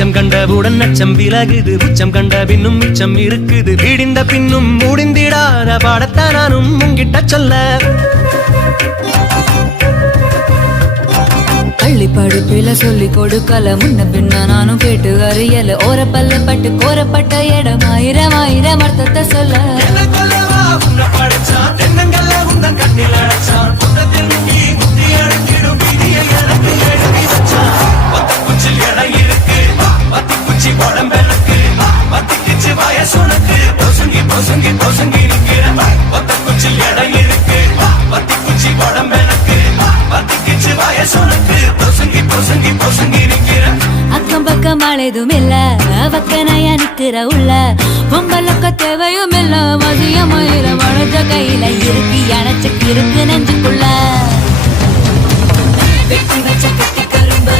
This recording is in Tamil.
வெளிச்சம் கண்டவுடன் நச்சம் விலகுது, உச்சம் கண்ட பின்னும் மிச்சம் இருக்குது. விடிந்த பின்னும் முடிந்திடாத பாடத்த நானும் உங்கிட்ட சொல்ல. பள்ளி படிப்பில சொல்லி கொடுக்கல, முன்ன பின்ன நானும் கேட்டு அறியல. ஓரப்பல்ல பட்டு கோரப்பட்ட இடம் ஆயிரம் ஆயிரம் அர்த்தத்தை சொல்ல. அக்கம் பக்கம் ஆளதும் இல்ல, வக்கனையா நிக்கிற உள்ள. பொம்பலக்க தேவையும் இல்ல, மதிய மயில வளர்ந்த கையில இருக்கு அணைச்சக்கு இருக்கு நெஞ்சுக்குள்ள. வெட்டி வச்ச கட்டி கரும்பு